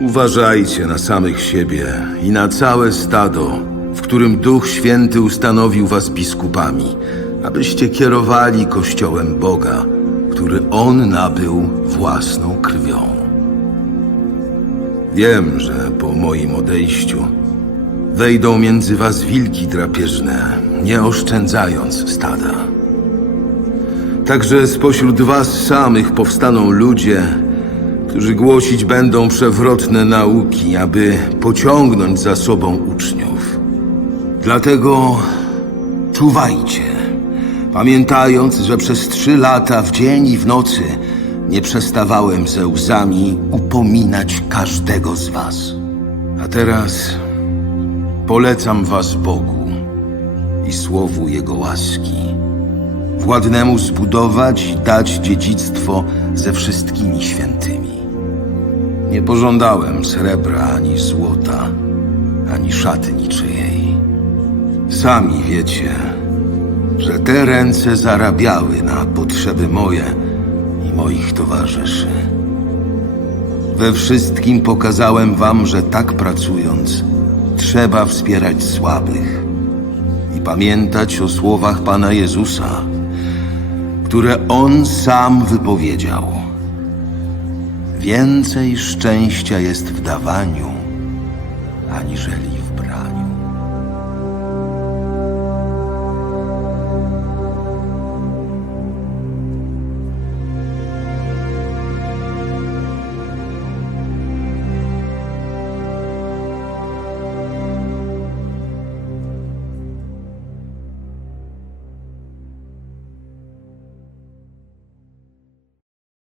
Uważajcie na samych siebie i na całe stado, w którym Duch Święty ustanowił was biskupami, abyście kierowali Kościołem Boga, który On nabył własną krwią. Wiem, że po moim odejściu wejdą między was wilki drapieżne, nie oszczędzając stada. Także spośród was samych powstaną ludzie, którzy głosić będą przewrotne nauki, aby pociągnąć za sobą uczniów. Dlatego czuwajcie, pamiętając, że przez trzy lata w dzień i w nocy nie przestawałem ze łzami upominać każdego z was. A teraz polecam was Bogu i słowu Jego łaski władnemu zbudować i dać dziedzictwo ze wszystkimi świętymi. Nie pożądałem srebra ani złota, ani szaty niczyjej. Sami wiecie, że te ręce zarabiały na potrzeby moje i moich towarzyszy. We wszystkim pokazałem wam, że tak pracując, trzeba wspierać słabych i pamiętać o słowach Pana Jezusa, które On sam wypowiedział. Więcej szczęścia jest w dawaniu, aniżeli